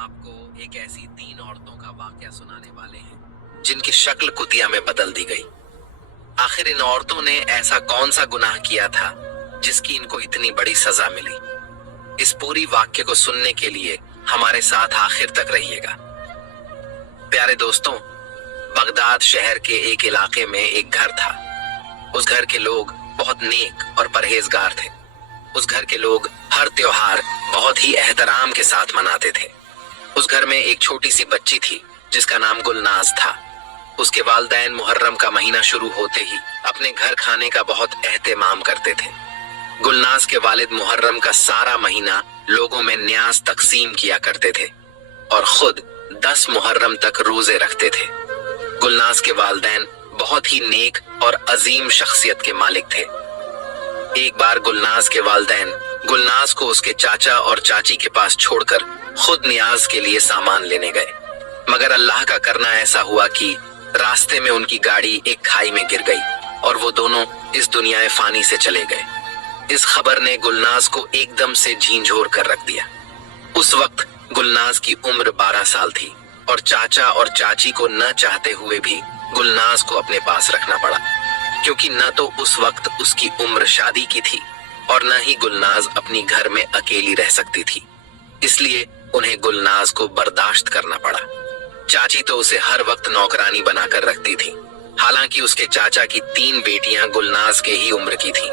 आपको एक ऐसी 3 औरतों का वाकया सुनाने वाले हैं जिनकी शक्ल कुतिया में बदल दी गई। आखिर इन औरतों ने ऐसा कौन सा गुनाह किया था जिसकी इनको इतनी बड़ी सजा मिली। इस पूरी वाक्य को सुनने के लिए हमारे साथ आखिर तक रहिएगा। प्यारे दोस्तों, बगदाद शहर के एक इलाके में एक घर था। उस घर के लोग बहुत नेक और परहेजगार थे। उस घर के लोग हर त्योहार बहुत ही एहतराम के साथ मनाते थे। उस घर में एक छोटी सी बच्ची थी जिसका नाम गुलनाज था। उसके वालिदैन मुहर्रम का महीना शुरू होते ही अपने घर खाने का बहुत एहतमाम करते थे। गुलनाज के वालिद मुहर्रम का सारा महीना लोगों में न्याज तकसीम किया करते थे और खुद 10 मुहर्रम तक रोजे रखते थे। गुलनाज के वालिदैन बहुत ही नेक और अजीम शख्सियत के मालिक थे। एक बार गुलनाज के वालिदैन गुलनाज को उसके चाचा और चाची के पास छोड़कर खुद नियाज के लिए सामान लेने गए, मगर अल्लाह का करना ऐसा हुआ कि रास्ते में उनकी गाड़ी एक खाई में गिर गई और वो दोनों इस दुनिया फानी से चले गए। इस खबर ने गुलनाज को एकदम से झंझोर कर रख दिया। उस वक्त गुलनाज की उम्र 12 साल थी और चाचा और चाची को न चाहते हुए भी गुलनाज को अपने पास रखना पड़ा, क्योंकि न तो उस वक्त उसकी उम्र शादी की थी और न ही गुलनाज अपनी घर में अकेली रह सकती थी। इसलिए उन्हें गुलनाज को बर्दाश्त करना पड़ा। चाची तो उसे हर वक्त नौकरानी बनाकर रखती थी। हालांकि उसके चाचा की 3 बेटियां गुलनाज के ही उम्र की थीं,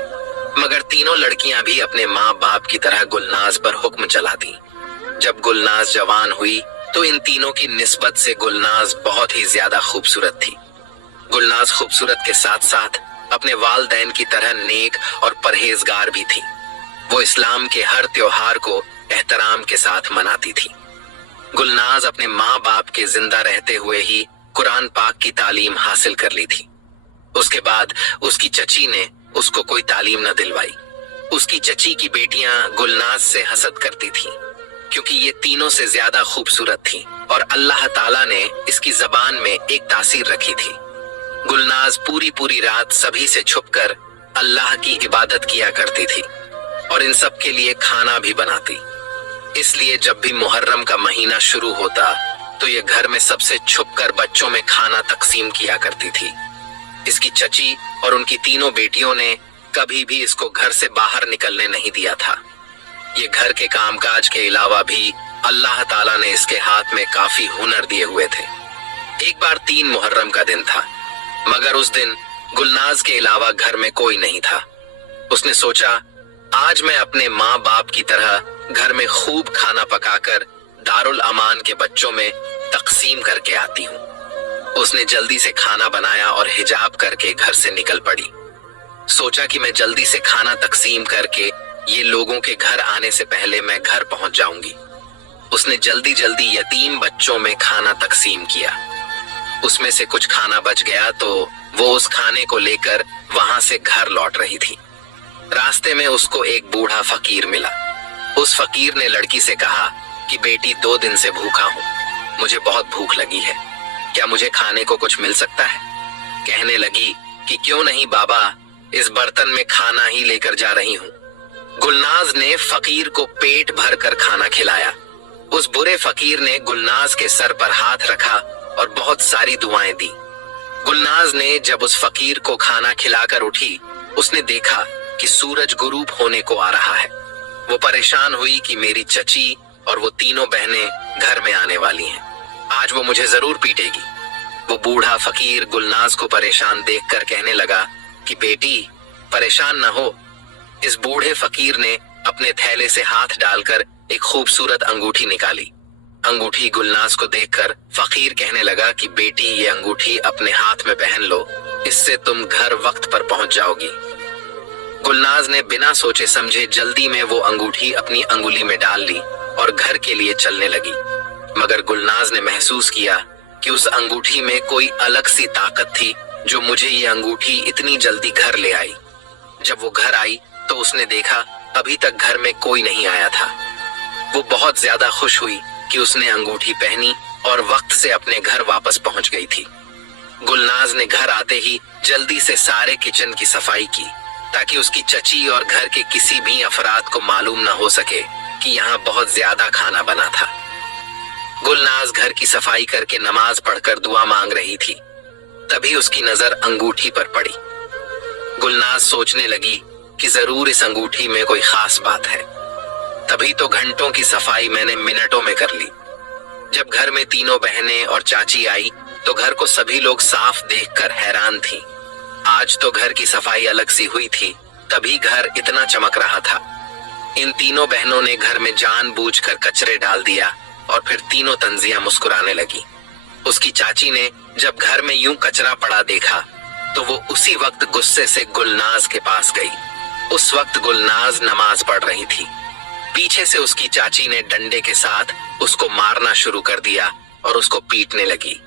मगर तीनों लड़कियां भी अपने माँ बाप की तरह गुलनाज पर हुक्म चलाती। जब गुलनाज जवान हुई तो इन तीनों की निस्बत से गुलनाज बहुत ही ज्यादा खूबसूरत थी। गुलनाज खूबसूरत के साथ साथ अपने वालिदैन की तरह नेक और परहेजगार भी थी। वो इस्लाम के हर त्योहार को एहतराम के साथ मनाती थी। गुलनाज अपने माँ बाप के जिंदा रहते हुए ही कुरान पाक की तालीम हासिल कर ली थी। उसके बाद उसकी चची ने उसको कोई तालीम न दिलवाई। उसकी चची की बेटियां गुलनाज से हसद करती थीं, क्योंकि ये तीनों से ज्यादा खूबसूरत थीं और अल्लाह ताला ने इसकी जबान में एक तासीर रखी थी। गुलनाज पूरी रात सभी से छुपकर अल्लाह की इबादत किया करती थी और इन सब के लिए खाना भी बनाती। इसलिए जब भी मुहर्रम का महीना शुरू होता तो ये घर में सबसे छुपकर बच्चों में खाना तकसीम किया करती थी। इसकी चची और उनकी तीनों बेटियों ने कभी भी इसको घर से बाहर निकलने नहीं दिया था। ये घर के कामकाज के अलावा भी अल्लाह ताला ने इसके हाथ में काफी हुनर दिए हुए थे। एक बार 3 मुहर्रम का दिन था, मगर उस दिन गुलनाज के अलावा घर में कोई नहीं था। उसने सोचा, आज मैं अपने माँ बाप की तरह घर में खूब खाना पकाकर दारुल अमान के बच्चों में तकसीम करके आती हूँ। उसने जल्दी से खाना बनाया और हिजाब करके घर से निकल पड़ी। सोचा कि मैं जल्दी से खाना तकसीम करके ये लोगों के घर आने से पहले मैं घर पहुंच जाऊंगी। उसने जल्दी यतीम बच्चों में खाना तकसीम किया। उसमें से कुछ खाना बच गया तो वो उस खाने को लेकर वहां से घर लौट रही थी। रास्ते में उसको एक बूढ़ा फकीर मिला। उस फकीर ने लड़की से कहा कि बेटी 2 दिन से भूखा हूँ, मुझे बहुत भूख लगी है, क्या मुझे खाने को कुछ मिल सकता है? कहने लगी कि क्यों नहीं बाबा, इस बर्तन में खाना ही लेकर जा रही हूँ। गुलनाज ने फकीर को पेट भर कर खाना खिलाया। उस बुरे फकीर ने गुलनाज के सर पर हाथ रखा और बहुत सारी दुआएं दी। गुलनाज ने जब उस फकीर को खाना खिलाकर उठी, उसने देखा कि सूरज गुरूब होने को आ रहा है। वो परेशान हुई कि मेरी चची और वो तीनों बहनें घर में आने वाली हैं, आज वो मुझे जरूर पीटेगी। वो बूढ़ा फकीर गुलनाज को परेशान देखकर कहने लगा कि बेटी परेशान न हो। इस बूढ़े फकीर ने अपने थैले से हाथ डालकर एक खूबसूरत अंगूठी निकाली। अंगूठी गुलनाज को देखकर फकीर कहने लगा कि बेटी ये अंगूठी अपने हाथ में पहन लो, इससे तुम घर वक्त पर पहुंच जाओगी। गुलनाज ने बिना सोचे समझे जल्दी में वो अंगूठी अपनी अंगुली में डाल ली और घर के लिए चलने लगी। मगर गुलनाज ने महसूस किया कि उस अंगूठी में कोई अलग सी ताकत थी जो मुझे ये अंगूठी इतनी जल्दी घर ले आई। जब वो घर आई तो उसने देखा अभी तक घर में कोई नहीं आया था। वो बहुत ज्यादा खुश हुई कि उसने अंगूठी पहनी और वक्त से अपने घर वापस पहुंच गई थी। गुलनाज ने घर आते ही जल्दी से सारे किचन की सफाई की ताकि उसकी चची और घर के किसी भी अफराद को मालूम न हो सके कि यहाँ बहुत ज्यादा खाना बना था। गुलनाज घर की सफाई करके नमाज पढ़कर दुआ मांग रही थी। तभी उसकी नजर अंगूठी पर पड़ी। गुलनाज सोचने लगी कि जरूर इस अंगूठी में कोई खास बात है। तभी तो घंटों की सफाई मैंने मिनटों में कर ली। जब घर में तीनों बहनें और चाची आई तो घर को सभी लोग साफ देखकर हैरान थी। आज तो घर की सफाई अलग सी हुई थी, तभी घर इतना चमक रहा था। इन तीनों बहनों ने घर में जानबूझकर कचरे डाल दिया और फिर तीनों तंजिया मुस्कुराने लगी। उसकी चाची ने जब घर में यूं कचरा पड़ा देखा तो वो उसी वक्त गुस्से से गुलनाज के पास गई। उस वक्त गुलनाज नमाज पढ़ रही थी। पीछे से उसकी चाची ने डंडे के साथ उसको मारना शुरू कर दिया और उसको पीटने लगी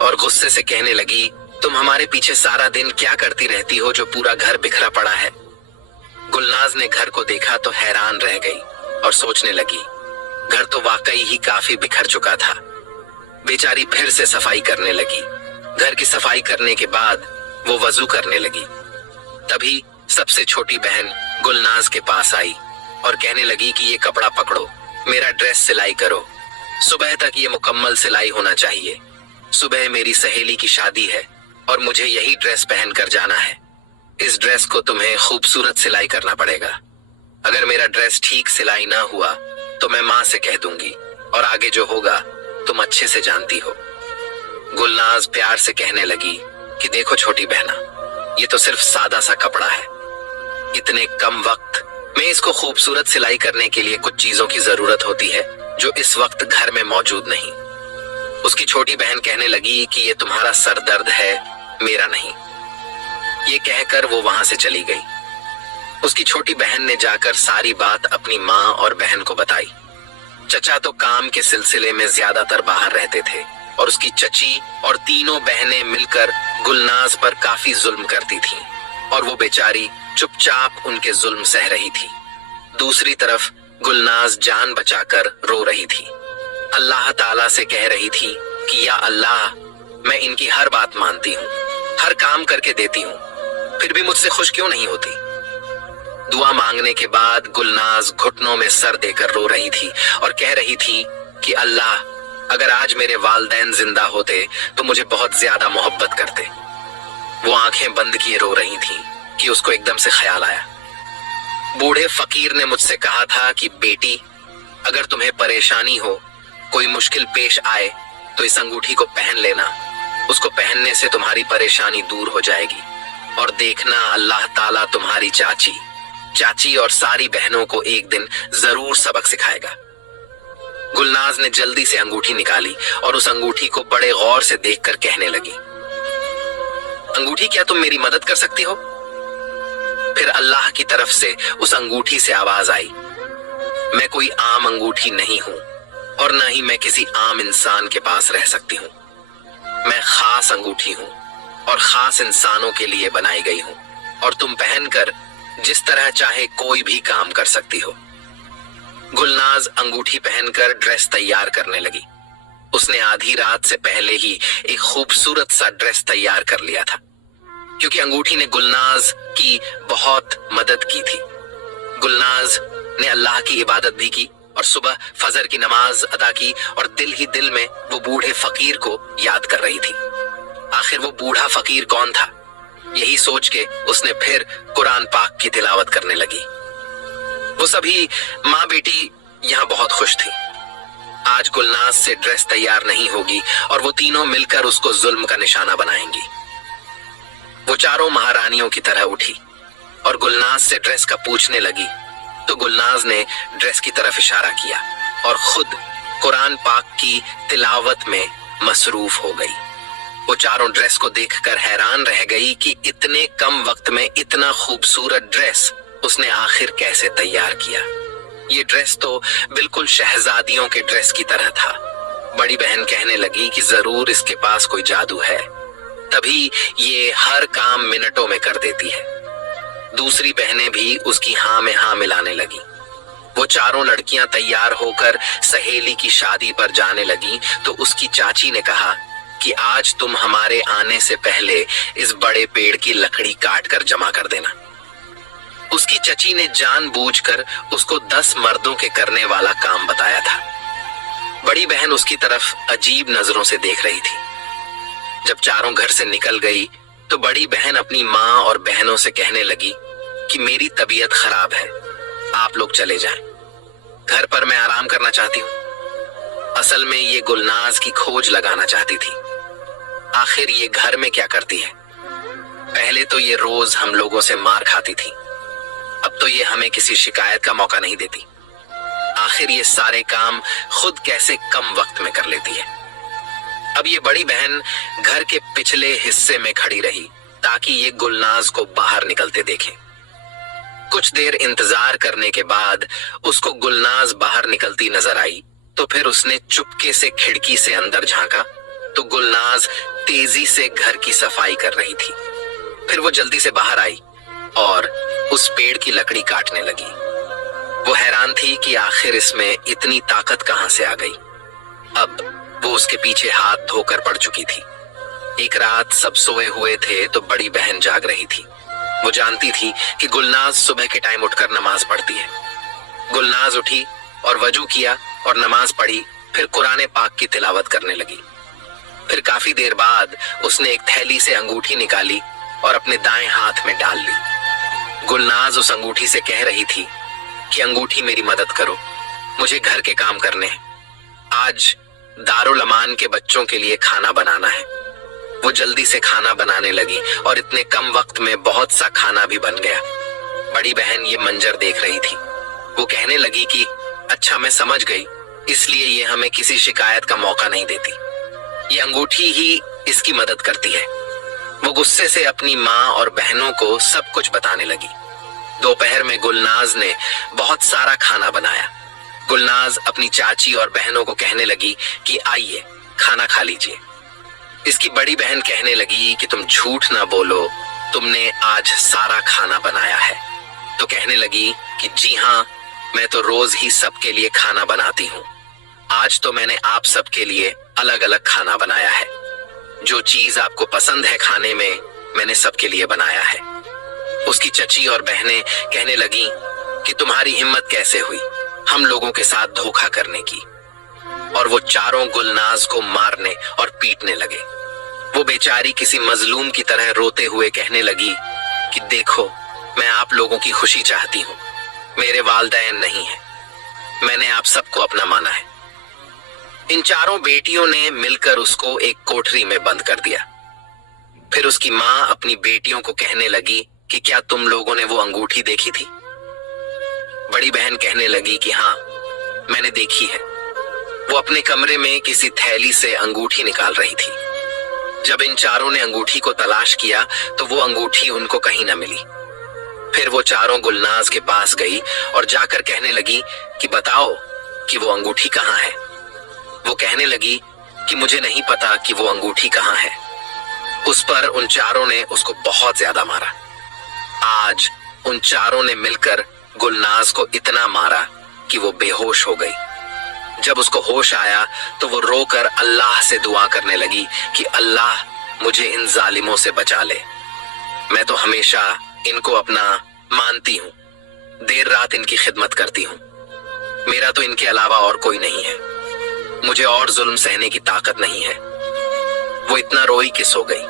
और गुस्से से कहने लगी, तुम हमारे पीछे सारा दिन क्या करती रहती हो जो पूरा घर बिखरा पड़ा है। गुलनाज ने घर को देखा तो हैरान रह गई और सोचने लगी, घर तो वाकई ही काफी बिखर चुका था। बेचारी फिर से सफाई करने लगी। घर की सफाई करने के बाद वो वजू करने लगी। तभी सबसे छोटी बहन गुलनाज के पास आई और कहने लगी कि ये कपड़ा पकड़ो, मेरा ड्रेस सिलाई करो। सुबह तक ये मुकम्मल सिलाई होना चाहिए। सुबह मेरी सहेली की शादी है और मुझे यही ड्रेस पहनकर जाना है। इस ड्रेस को तुम्हें खूबसूरत सिलाई करना पड़ेगा। अगर मेरा ड्रेस ठीक सिलाई ना हुआ तो मैं माँ से कह दूंगी और आगे जो होगा तुम अच्छे से जानती हो। गुलनाज प्यार से कहने लगी कि देखो छोटी बहना, ये तो सिर्फ सादा सा कपड़ा है। इतने कम वक्त में इसको खूबसूरत सिलाई करने के लिए कुछ चीजों की जरूरत होती है जो इस वक्त घर में मौजूद नहीं। उसकी छोटी बहन कहने लगी कि ये तुम्हारा सर दर्द है, मेरा नहीं। ये कहकर वो वहां से चली गई। उसकी छोटी बहन ने जाकर सारी बात अपनी माँ और बहन को बताई। चचा तो काम के सिलसिले में ज्यादातर बाहर रहते थे और उसकी चची और तीनों बहनें मिलकर गुलनाज पर काफी जुल्म करती थीं और वो बेचारी चुपचाप उनके जुल्म सह रही थी। दूसरी तरफ गुलनाज जान बचाकर रो रही थी। अल्लाह ताला से कह रही थी कि या अल्लाह, मैं इनकी हर बात मानती हूँ, हर काम करके देती हूँ, फिर भी मुझसे खुश क्यों नहीं होती। दुआ मांगने के बाद गुलनाज घुटनों में सर देकर रो रही थी और कह रही थी कि अल्लाह, अगर आज मेरे वालिदैन जिंदा होते तो मुझे बहुत ज्यादा मोहब्बत करते। वो आंखें बंद किए रो रही थी कि उसको एकदम से ख्याल आया। बूढ़े फकीर ने मुझसे कहा था कि बेटी, अगर तुम्हें परेशानी हो, कोई मुश्किल पेश आए तो इस अंगूठी को पहन लेना। उसको पहनने से तुम्हारी परेशानी दूर हो जाएगी और देखना अल्लाह ताला तुम्हारी चाची और सारी बहनों को एक दिन जरूर सबक सिखाएगा। गुलनाज ने जल्दी से अंगूठी निकाली और उस अंगूठी को बड़े गौर से देखकर कहने लगी, अंगूठी, क्या तुम मेरी मदद कर सकती हो? फिर अल्लाह की तरफ से उस अंगूठी से आवाज आई, मैं कोई आम अंगूठी नहीं हूं और न ही मैं किसी आम इंसान के पास रह सकती हूँ। मैं खास अंगूठी हूँ और खास इंसानों के लिए बनाई गई हूँ और तुम पहनकर जिस तरह चाहे कोई भी काम कर सकती हो। गुलनाज अंगूठी पहनकर ड्रेस तैयार करने लगी। उसने आधी रात से पहले ही एक खूबसूरत सा ड्रेस तैयार कर लिया था, क्योंकि अंगूठी ने गुलनाज की बहुत मदद की थी। गुलनाज ने अल्लाह की इबादत भी की और सुबह फजर की नमाज अदा की और दिल ही दिल में वो बूढ़े फकीर को याद कर रही थी। आखिर वो बूढ़ा फकीर कौन था? यही सोच के उसने फिर कुरान पाक की तिलावत करने लगी। वो सभी माँ बेटी यहाँ बहुत खुश थी। आज गुलनाज से ड्रेस तैयार नहीं होगी और वो तीनों मिलकर उसको जुल्म का निशाना बनाएंगी। वो चारों महारानियों की तरह उठी और गुलनाज से ड्रेस का पूछने लगी तो गुलनाज ने ड्रेस की तरफ इशारा किया और खुद कुरान पाक की तिलावत में मसरूफ हो गई। वो चारों ड्रेस को देखकर हैरान रह गई कि इतने कम वक्त में इतना खूबसूरत ड्रेस उसने आखिर कैसे तैयार किया। ये ड्रेस तो बिल्कुल शहजादियों के ड्रेस की तरह था। बड़ी बहन कहने लगी कि जरूर इसके पास कोई जादू है, तभी ये हर काम मिनटों में कर देती है। दूसरी बहनें भी उसकी हाँ में हाँ मिलाने लगी। वो चारों लड़कियां तैयार होकर सहेली की शादी पर जाने लगी तो उसकी चाची ने कहा कि आज तुम हमारे आने से पहले इस बड़े पेड़ की लकड़ी काट कर जमा कर देना। उसकी चची ने जानबूझकर उसको 10 मर्दों के करने वाला काम बताया था। बड़ी बहन उसकी तरफ अजीब नजरों से देख रही थी। जब चारों घर से निकल गई तो बड़ी बहन अपनी माँ और बहनों से कहने लगी कि मेरी तबीयत खराब है, आप लोग चले जाएं। घर पर मैं आराम करना चाहती हूँ। असल में ये गुलनाज की खोज लगाना चाहती थी। आखिर ये घर में क्या करती है? पहले तो ये रोज हम लोगों से मार खाती थी, अब तो ये हमें किसी शिकायत का मौका नहीं देती। आखिर ये सारे काम खुद कैसे कम वक्त में कर लेती है। अब ये बड़ी बहन घर के पिछले हिस्से में खड़ी रही ताकि ये गुलनाज को बाहर निकलते देखे। कुछ देर इंतजार करने के बाद उसको गुलनाज बाहर निकलती नजर आई तो फिर उसने चुपके से खिड़की से अंदर झांका तो गुलनाज तेजी से घर की सफाई कर रही थी। फिर वो जल्दी से बाहर आई और उस पेड़ की लकड़ी काटने लगी। वो हैरान थी कि आखिर इसमें इतनी ताकत कहां से आ गई। अब वो उसके पीछे हाथ धोकर पड़ चुकी थी। एक रात सब सोए हुए थे तो बड़ी बहन जाग रही थी। वो जानती थी कि गुलनाज सुबह के टाइम उठकर नमाज पढ़ती है। गुलनाज उठी और वजू किया और नमाज पढ़ी, फिर कुरान पाक की तिलावत करने लगी। फिर काफी देर बाद उसने एक थैली से अंगूठी निकाली और अपने दाएं हाथ में डाल ली। गुलनाज उस अंगूठी से कह रही थी कि अंगूठी मेरी मदद करो, मुझे घर के काम करने हैं। आज दारुल अमान के बच्चों के लिए खाना बनाना है। वो जल्दी से खाना बनाने लगी और इतने कम वक्त में बहुत सा खाना भी बन गया। बड़ी बहन ये मंजर देख रही थी। वो कहने लगी कि अच्छा, मैं समझ गई, इसलिए ये हमें किसी शिकायत का मौका नहीं देती। ये अंगूठी ही इसकी मदद करती है। वो गुस्से से अपनी माँ और बहनों को सब कुछ बताने लगी। दोपहर में गुलनाज ने बहुत सारा खाना बनाया। गुलनाज अपनी चाची और बहनों को कहने लगी कि आइए खाना खा लीजिए। इसकी बड़ी बहन कहने लगी कि तुम झूठ ना बोलो, तुमने आज सारा खाना बनाया है। तो कहने लगी कि जी हाँ, मैं तो रोज ही सबके लिए खाना बनाती हूँ। आज तो मैंने आप सबके लिए अलग अलग खाना बनाया है। जो चीज आपको पसंद है खाने में, मैंने सबके लिए बनाया है। उसकी चची और बहनें कहने लगी कि तुम्हारी हिम्मत कैसे हुई हम लोगों के साथ धोखा करने की। और वो चारों गुलनाज को मारने और पीटने लगे। वो बेचारी किसी मजलूम की तरह रोते हुए कहने लगी कि देखो, मैं आप लोगों की खुशी चाहती हूँ, मेरे वालिदैन नहीं है, मैंने आप सबको अपना माना है। इन चारों बेटियों ने मिलकर उसको एक कोठरी में बंद कर दिया। फिर उसकी माँ अपनी बेटियों को कहने लगी कि क्या तुम लोगों ने वो अंगूठी देखी थी? बड़ी बहन कहने लगी कि हाँ, मैंने देखी है। वो अपने कमरे में किसी थैली से अंगूठी निकाल रही थी। जब इन चारों ने अंगूठी को तलाश किया तो वो अंगूठी उनको कहीं न मिली। फिर वो चारों गुलनाज के पास गई और जाकर कहने लगी कि बताओ कि वो अंगूठी कहाँ है। वो कहने लगी कि मुझे नहीं पता कि वो अंगूठी कहाँ है। उस पर उन चारों ने उसको बहुत ज्यादा मारा। आज उन चारों ने मिलकर गुलनाज को इतना मारा कि वो बेहोश हो गई। जब उसको होश आया तो वो रोकर अल्लाह से दुआ करने लगी कि अल्लाह, मुझे इन जालिमों से बचा ले। मैं तो हमेशा इनको अपना मानती हूँ, देर रात इनकी खिदमत करती हूँ। मेरा तो इनके अलावा और कोई नहीं है। मुझे और जुल्म सहने की ताकत नहीं है। वो इतना रोई कि सो गई।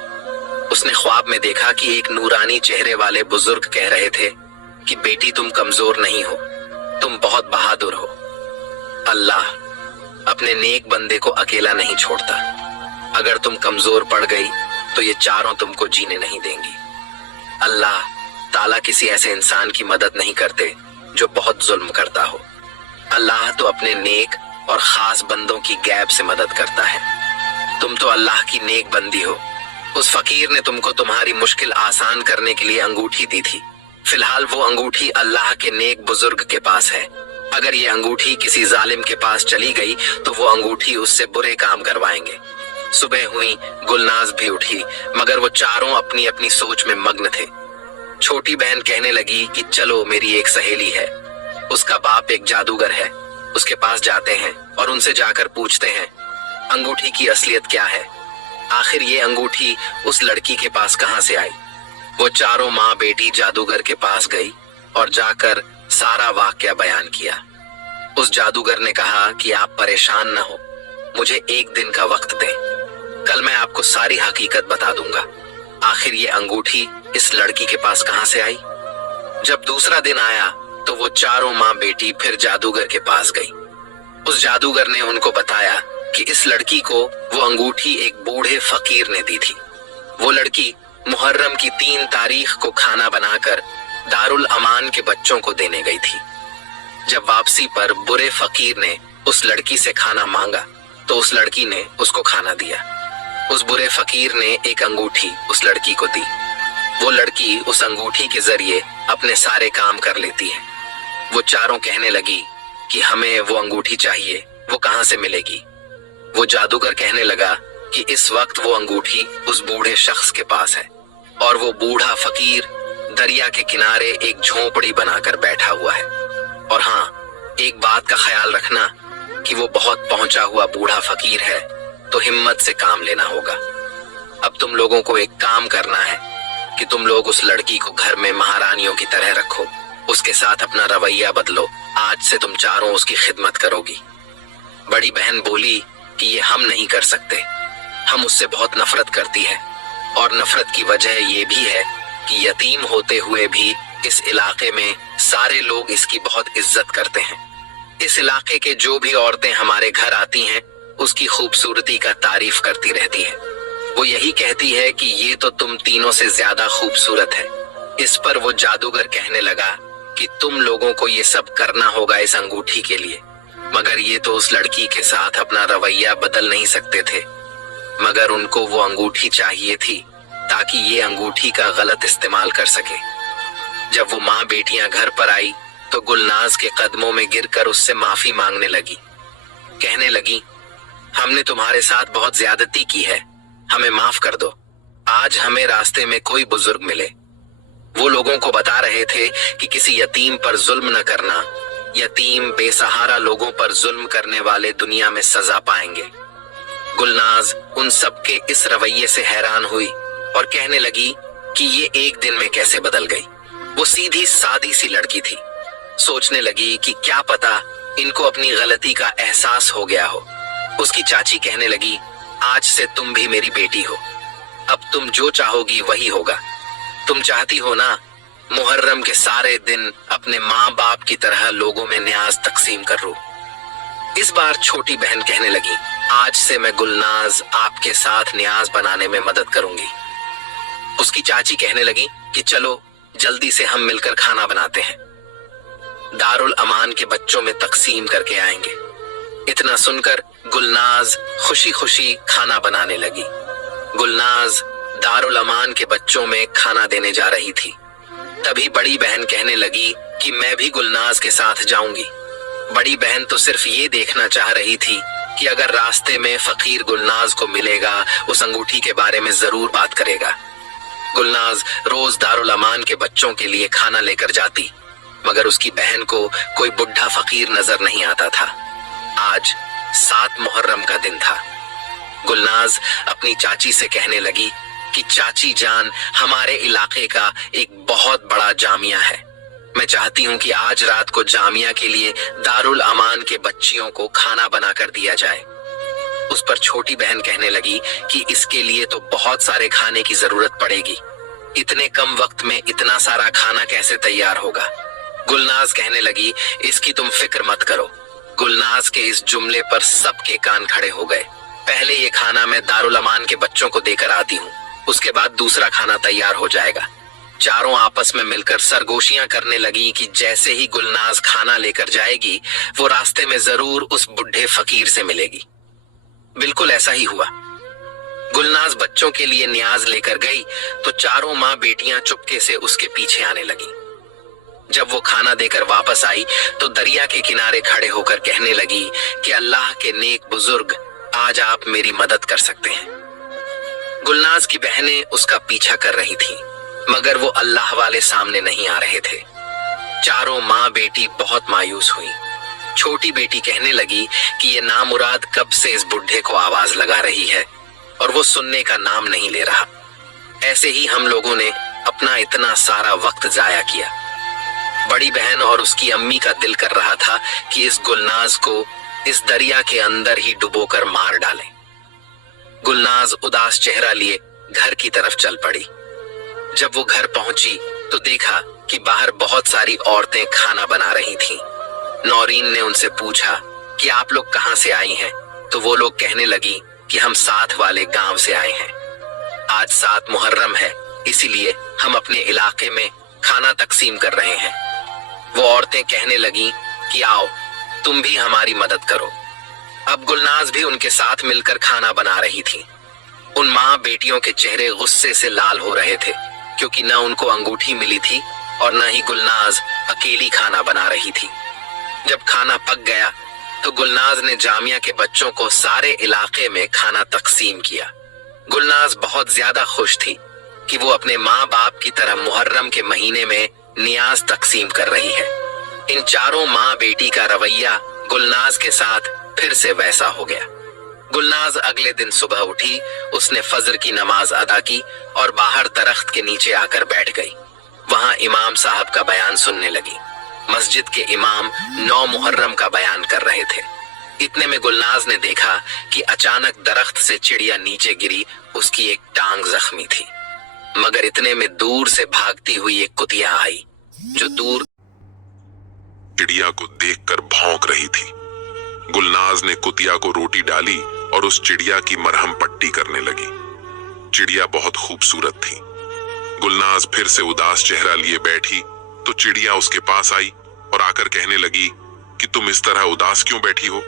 उसने ख्वाब में देखा कि एक नूरानी चेहरे वाले बुजुर्ग कह रहे थे कि बेटी, तुम कमजोर नहीं हो, तुम बहुत बहादुर हो। अल्लाह अपने नेक बंदे को अकेला नहीं छोड़ता। अगर तुम कमजोर पड़ गई तो ये चारों तुमको जीने नहीं देंगी। अल्लाह ताला किसी ऐसे इंसान की मदद नहीं करते जो बहुत जुल्म करता हो। अल्लाह तो अपने नेक और खास बंदों की गैब से मदद करता है। तुम तो अल्लाह की नेक बंदी हो। उस फकीर ने तुमको तुम्हारी मुश्किल आसान करने के लिए अंगूठी दी थी। फिलहाल वो अंगूठी अल्लाह के नेक बुजुर्ग के पास है। अगर ये अंगूठी किसी जालिम के पास चली गई तो वो अंगूठी उससे बुरे काम करवाएंगे। सुबह हुई, गुलनाज भी उठी, मगर वो चारों अपनी अपनी सोच में मग्न थे। छोटी बहन कहने लगी कि चलो, मेरी एक सहेली है, उसका बाप एक जादूगर है, उसके पास जाते हैं और उनसे जाकर पूछते हैं अंगूठी की असलियत क्या है। आखिर ये अंगूठी उस लड़की के पास कहां से आई। वो चारों माँ बेटी जादूगर के पास गई और जाकर सारा वाकया बयान किया। उस जादूगर ने कहा कि आप परेशान न हो, मुझे एक दिन का वक्त दें, कल मैं आपको सारी हकीकत बता दूंगा। आखिर ये अंगूठी इस लड़की के पास कहां से आई? जब दूसरा दिन आया तो वो चारों माँ बेटी फिर जादूगर के पास गई। उस जादूगर ने उनको बताया कि इस लड़की को वो अंगूठी एक बूढ़े फकीर ने दी थी। वो लड़की मुहर्रम की 3 तारीख को खाना बनाकर दारुल अमान के बच्चों को देने गई थी। जब वापसी पर बुरे फकीर ने उस लड़की से खाना मांगा तो उस लड़की ने उसको खाना दिया। उस बुरे फकीर ने एक अंगूठी उस लड़की को दी। वो लड़की उस अंगूठी के जरिए अपने सारे काम कर लेती है। वो चारों कहने लगी कि हमें वो अंगूठी चाहिए, वो कहां से मिलेगी? वो जादूगर कहने लगा कि इस वक्त वो अंगूठी उस बूढ़े शख्स के पास है और वो बूढ़ा फकीर दरिया के किनारे एक झोपड़ी बनाकर बैठा हुआ है। और हाँ, एक बात का ख्याल रखना कि वो बहुत पहुंचा हुआ बूढ़ा फकीर है, तो हिम्मत से काम लेना होगा। अब तुम लोगों को एक काम करना है कि तुम लोग उस लड़की को घर में महारानियों की तरह रखो, उसके साथ अपना रवैया बदलो। आज से तुम चारों उसकी खिदमत करोगी। बड़ी बहन बोली कि ये हम नहीं कर सकते, हम उससे बहुत नफरत करती है और नफरत की वजह ये भी है कि यतीम होते हुए भी इस इलाके में सारे लोग इसकी बहुत इज्जत करते हैं। इस इलाके के जो भी औरतें हमारे घर आती हैं उसकी खूबसूरती का तारीफ करती रहती है। वो यही कहती है कि ये तो तुम तीनों से ज्यादा खूबसूरत है। इस पर वो जादूगर कहने लगा कि तुम लोगों को ये सब करना होगा इस अंगूठी के लिए, मगर ये तो उस लड़की के साथ अपना रवैया बदल नहीं सकते थे, मगर उनको वो अंगूठी चाहिए थी ताकि ये अंगूठी का गलत इस्तेमाल कर सके। जब वो माँ बेटियां घर पर आई तो गुलनाज के कदमों में गिरकर उससे माफी मांगने लगी। कहने लगी, हमने तुम्हारे साथ बहुत ज्यादती की है, हमें माफ कर दो। आज हमें रास्ते में कोई बुजुर्ग मिले, वो लोगों को बता रहे थे कि किसी यतीम पर जुल्म न करना, यतीम बेसहारा लोगों पर जुल्म करने वाले दुनिया में सजा पाएंगे। गुलनाज उन सबके इस रवैये से हैरान हुई और कहने लगी कि ये एक दिन में कैसे बदल गई। वो सीधी सादी सी लड़की थी। सोचने लगी कि क्या पता इनको अपनी गलती का एहसास हो गया हो। उसकी चाची कहने लगी, आज से तुम भी मेरी बेटी हो, अब तुम जो चाहोगी वही होगा। तुम चाहती हो ना मुहर्रम के सारे दिन अपने माँ बाप की तरह लोगों में न्याज तकसीम करूं। इस बार छोटी बहन कहने लगी, आज से मैं गुलनाज आपके साथ न्याज बनाने में मदद करूंगी। उसकी चाची कहने लगी कि चलो जल्दी से हम मिलकर खाना बनाते हैं, दारुल अमान के बच्चों में तकसीम करके आएंगे। इतना सुनकर गुलनाज खुशी खुशी खाना बनाने लगी। गुलनाज दारुल अमान के बच्चों में खाना देने जा रही थी। तभी बड़ी बहन कहने लगी कि मैं भी गुलनाज के साथ जाऊंगी। बड़ी बहन तो सिर्फ ये देखना चाह रही थी कि अगर रास्ते में फकीर गुलनाज को मिलेगा उस अंगूठी के बारे में जरूर बात करेगा। गुलनाज रोज दारुल अमान के बच्चों के लिए खाना लेकर जाती, मगर उसकी बहन को कोई बुढ़ा फकीर नजर नहीं आता था। आज 7 मुहर्रम का दिन था। गुलनाज अपनी चाची से कहने लगी कि चाची जान, हमारे इलाके का एक बहुत बड़ा जामिया है, मैं चाहती हूँ कि आज रात को जामिया के लिए दारुल अमान के बच्चियों को खाना बनाकर दिया जाए। उस पर छोटी बहन कहने लगी कि इसके लिए तो बहुत सारे खाने की जरूरत पड़ेगी, इतने कम वक्त में इतना सारा खाना कैसे तैयार होगा। गुलनाज कहने लगी, इसकी तुम फिक्र मत करो। गुलनाज के इस जुमले पर सबके कान खड़े हो गए। पहले ये खाना मैं दारुल अमान के बच्चों को देकर आती हूँ, उसके बाद दूसरा खाना तैयार हो जाएगा। चारों आपस में मिलकर सरगोशियां करने लगी कि जैसे ही गुलनाज खाना लेकर जाएगी वो रास्ते में जरूर उस बुढ़े फकीर से मिलेगी। बिल्कुल ऐसा ही हुआ। गुलनाज बच्चों के लिए न्याज लेकर गई तो चारों माँ बेटियां चुपके से उसके पीछे आने लगी। जब वो खाना देकर वापस आई तो दरिया के किनारे खड़े होकर कहने लगी कि अल्लाह के नेक बुजुर्ग, आज आप मेरी मदद कर सकते हैं। गुलनाज की बहनें उसका पीछा कर रही थीं, मगर वो अल्लाह वाले सामने नहीं आ रहे थे। चारों माँ बेटी बहुत मायूस हुई। छोटी बेटी कहने लगी कि ये नामुराद कब से इस बुढ़े को आवाज लगा रही है और वो सुनने का नाम नहीं ले रहा। ऐसे ही हम लोगों ने अपना इतना सारा वक्त जाया किया। बड़ी बहन और उसकी अम्मी का दिल कर रहा था कि इस गुलनाज को इस दरिया के अंदर ही डुबोकर मार डालें। गुलनाज उदास चेहरा लिए घर की तरफ चल पड़ी। जब वो घर पहुंची तो देखा कि बाहर बहुत सारी औरतें खाना बना रही थीं। नौरीन ने उनसे पूछा कि आप लोग कहां से आई हैं? तो वो लोग कहने लगी कि हम साथ वाले गांव से आए हैं। आज 7 मुहर्रम है, इसीलिए हम अपने इलाके में खाना तकसीम कर रहे हैं। वो औरतें कहने लगी कि आओ तुम भी हमारी मदद करो। अब गुलनाज भी उनके साथ मिलकर खाना बना रही थी। उन माँ बेटियों के चेहरे गुस्से से लाल हो रहे थे, क्योंकि न उनको अंगूठी मिली थी और न ही गुलनाज अकेली खाना बना रही थी। जब खाना पक गया तो गुलनाज ने जामिया के बच्चों को सारे इलाके में खाना तकसीम किया। गुलनाज बहुत ज्यादा खुश थी कि वो अपने माँ बाप की तरह मुहर्रम के महीने में नियाज तकसीम कर रही है। इन चारों माँ बेटी का रवैया गुलनाज के साथ फिर से वैसा हो गया। गुलनाज अगले दिन सुबह उठी, उसने फजर की नमाज अदा की और बाहर दरख्त के नीचे आकर बैठ गई। वहां इमाम साहब का बयान सुनने लगी। मस्जिद के इमाम 9 मुहर्रम का बयान कर रहे थे। इतने में गुलनाज ने देखा कि अचानक दरख्त से चिड़िया नीचे गिरी। उसकी एक टांग जख्मी थी, मगर इतने में दूर से भागती हुई एक कुतिया आई जो दूर चिड़िया को देखकर भौंक रही थी। गुलनाज ने कुतिया को रोटी डाली और उस चिड़िया की मरहम पट्टी करने लगी। चिड़िया बहुत खूबसूरत थी। गुलनाज फिर से उदास चेहरा लिए बैठी तो चिड़िया उसके पास आई और आकर कहने लगी कि तुम इस तरह उदास क्यों बैठी हो?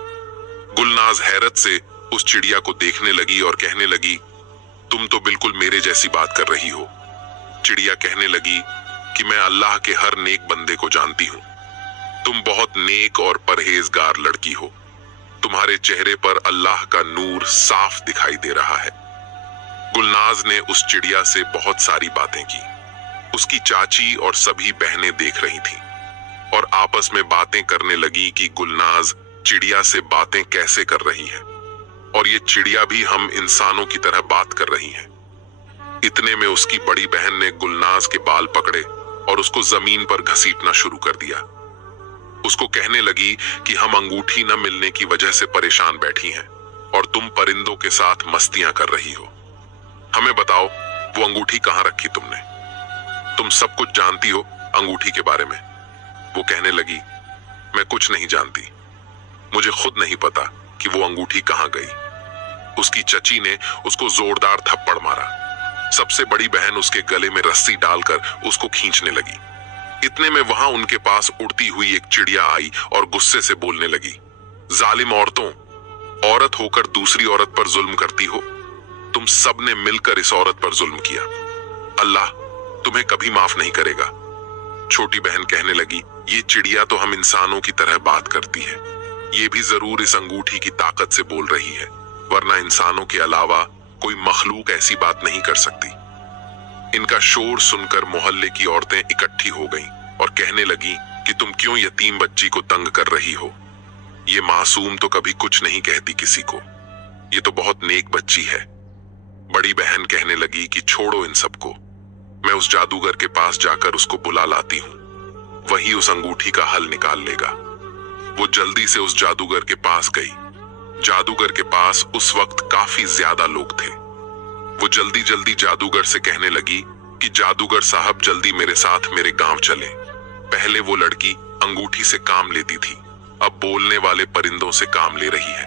गुलनाज हैरत से उस चिड़िया को देखने लगी और कहने लगी, तुम तो बिल्कुल मेरे जैसी बात कर रही हो। चिड़िया कहने लगी कि मैं अल्लाह के हर नेक बंदे को जानती हूँ। तुम बहुत नेक और परहेजगार लड़की हो। तुम्हारे चेहरे पर अल्लाह का नूर साफ दिखाई दे रहा है। गुलनाज ने उस चिड़िया से बहुत सारी बातें की। उसकी चाची और सभी बहनें देख रही थीं और आपस में बातें करने लगी कि गुलनाज चिड़िया से बातें कैसे कर रही है और ये चिड़िया भी हम इंसानों की तरह बात कर रही है। इतने में उसकी बड़ी बहन ने गुलनाज के बाल पकड़े और उसको जमीन पर घसीटना शुरू कर दिया। उसको कहने लगी कि हम अंगूठी न मिलने की वजह से परेशान बैठी हैं और तुम परिंदों के साथ मस्तियां कर रही हो। हमें बताओ वो अंगूठी कहाँ रखी तुमने? तुम सब कुछ जानती हो अंगूठी के बारे में। वो कहने लगी, मैं कुछ नहीं जानती, मुझे खुद नहीं पता कि वो अंगूठी कहाँ गई। उसकी चची ने उसको जोरदार थप्पड़ मारा। सबसे बड़ी बहन उसके गले में रस्सी डालकर उसको खींचने लगी। इतने में वहां उनके पास उड़ती हुई एक चिड़िया आई और गुस्से से बोलने लगी, जालिम औरतों, औरत होकर दूसरी औरत पर जुल्म करती हो। तुम सब ने मिलकर इस औरत पर जुल्म किया। अल्लाह तुम्हें कभी माफ नहीं करेगा। छोटी बहन कहने लगी, ये चिड़िया तो हम इंसानों की तरह बात करती है। ये भी जरूर इस अंगूठी की ताकत से बोल रही है, वरना इंसानों के अलावा कोई मखलूक ऐसी बात नहीं कर सकती। इनका शोर सुनकर मोहल्ले की औरतें इकट्ठी हो गईं और कहने लगी कि तुम क्यों यतीम बच्ची को तंग कर रही हो? ये मासूम तो कभी कुछ नहीं कहती किसी को, ये तो बहुत नेक बच्ची है। बड़ी बहन कहने लगी कि छोड़ो इन सबको, मैं उस जादूगर के पास जाकर उसको बुला लाती हूँ, वही उस अंगूठी का हल निकाल लेगा। वो जल्दी से उस जादूगर के पास गई। जादूगर के पास उस वक्त काफी ज्यादा लोग थे। वो जल्दी जल्दी जादूगर से कहने लगी कि जादूगर साहब जल्दी मेरे साथ मेरे गांव चले। पहले वो लड़की अंगूठी से काम लेती थी, अब बोलने वाले परिंदों से काम ले रही है।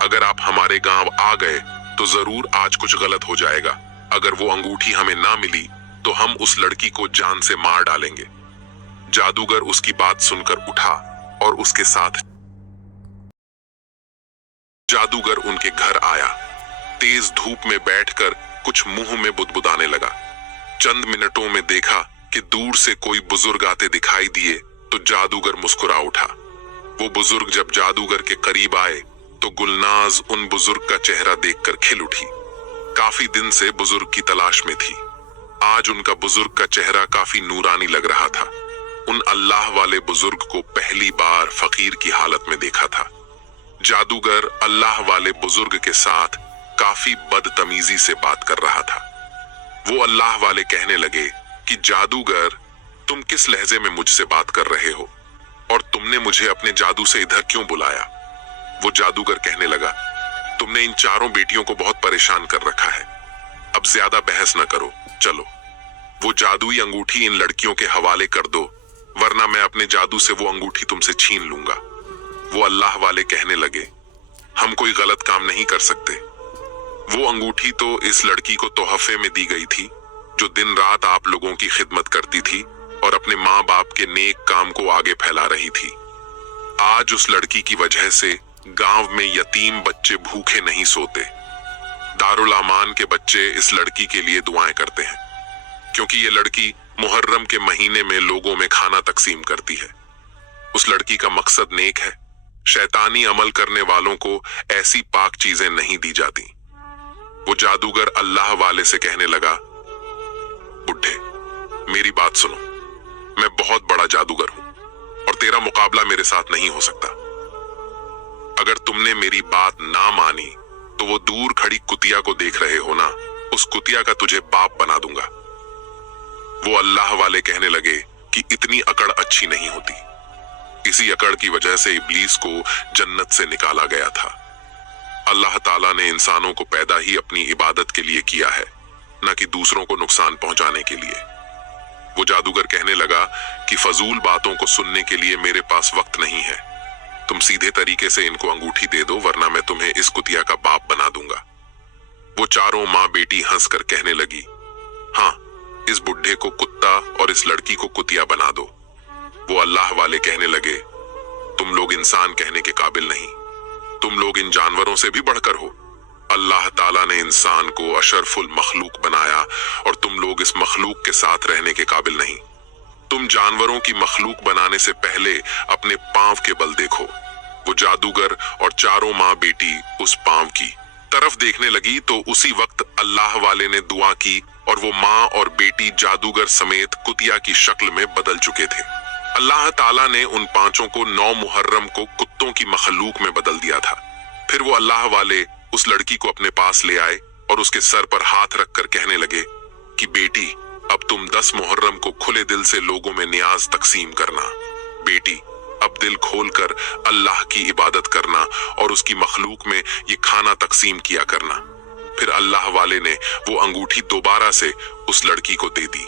अगर आप हमारे गांव आ गए तो जरूर आज कुछ गलत हो जाएगा। अगर वो अंगूठी हमें ना मिली तो हम उस लड़की को जान से मार डालेंगे। जादूगर उसकी बात सुनकर उठा और उसके साथ जादूगर उनके घर आया। तेज धूप में बैठकर कुछ मुंह में बुदबुदाने लगा। चंद मिनटों में देखा कि दूर से कोई बुजुर्ग आते दिखाई दिए तो जादूगर मुस्कुरा उठा। वो बुजुर्ग जब जादूगर के करीब आए तो गुलनाज उन बुजुर्ग का चेहरा देखकर खिल उठी। काफी दिन से बुजुर्ग की तलाश में थी। आज उनका बुजुर्ग का चेहरा काफी नूरानी लग रहा था। उन अल्लाह वाले बुजुर्ग को पहली बार फकीर की हालत में देखा था। जादूगर अल्लाह वाले बुजुर्ग के साथ काफी बदतमीजी से बात कर रहा था। वो अल्लाह वाले कहने लगे कि जादूगर, तुम किस लहजे में मुझसे बात कर रहे हो और तुमने मुझे अपने जादू से इधर क्यों बुलाया? वो जादूगर कहने लगा, तुमने इन चारों बेटियों को बहुत परेशान कर रखा है, अब ज्यादा बहस न करो, चलो वो जादुई अंगूठी इन लड़कियों के हवाले कर दो, वरना मैं अपने जादू से वो अंगूठी तुमसे छीन लूंगा। वो अल्लाह वाले कहने लगे, हम कोई गलत काम नहीं कर सकते। वो अंगूठी तो इस लड़की को तोहफे में दी गई थी जो दिन रात आप लोगों की खिदमत करती थी और अपने माँ बाप के नेक काम को आगे फैला रही थी। आज उस लड़की की वजह से गांव में यतीम बच्चे भूखे नहीं सोते। दारुल अमान के बच्चे इस लड़की के लिए दुआएं करते हैं, क्योंकि ये लड़की मुहर्रम के महीने में लोगों में खाना तकसीम करती है। उस लड़की का मकसद नेक है, शैतानी अमल करने वालों को ऐसी पाक चीजें नहीं दी जाती। वो जादूगर अल्लाह वाले से कहने लगा, बुढ़े मेरी बात सुनो, मैं बहुत बड़ा जादूगर हूं और तेरा मुकाबला मेरे साथ नहीं हो सकता। अगर तुमने मेरी बात ना मानी तो वो दूर खड़ी कुतिया को देख रहे हो ना, उस कुतिया का तुझे बाप बना दूंगा। वो अल्लाह वाले कहने लगे कि इतनी अकड़ अच्छी नहीं होती। इसी अकड़ की वजह से इब्लीस को जन्नत से निकाला गया था। अल्लाह ताला ने इंसानों को पैदा ही अपनी इबादत के लिए किया है, न कि दूसरों को नुकसान पहुंचाने के लिए। वो जादूगर कहने लगा कि फजूल बातों को सुनने के लिए मेरे पास वक्त नहीं है, तुम सीधे तरीके से इनको अंगूठी दे दो, वरना मैं तुम्हें इस कुतिया का बाप बना दूंगा। वो चारों माँ बेटी हंस कर कहने लगी, हाँ, इस बुढ़े को कुत्ता और इस लड़की को कुतिया बना दो। वो अल्लाह वाले कहने लगे, तुम लोग इंसान कहने के काबिल नहीं, तुम लोग इन जानवरों से भी बढ़कर हो। अल्लाह ताला ने इंसान को अशरफुल मखलूक बनाया और तुम लोग इस मखलूक के साथ रहने के काबिल नहीं। तुम जानवरों की मखलूक बनाने से पहले अपने पांव के बल देखो। वो जादूगर और चारों माँ बेटी उस पांव की तरफ देखने लगी तो उसी वक्त अल्लाह वाले ने दुआ की और वो माँ और बेटी जादूगर समेत कुतिया की शक्ल में बदल चुके थे। अल्लाह ताला ने उन पांचों को 9 मुहर्रम को कुत्तों की मखलूक में बदल दिया था। फिर वो अल्लाह वाले उस लड़की को अपने पास ले आए और उसके सर पर हाथ रखकर कहने लगे कि बेटी, अब तुम 10 मुहर्रम को खुले दिल से लोगों में नियाज तकसीम करना। बेटी, अब दिल खोलकर अल्लाह की इबादत करना और उसकी मखलूक में ये खाना तकसीम किया करना। फिर अल्लाह वाले ने वो अंगूठी दोबारा से उस लड़की को दे दी।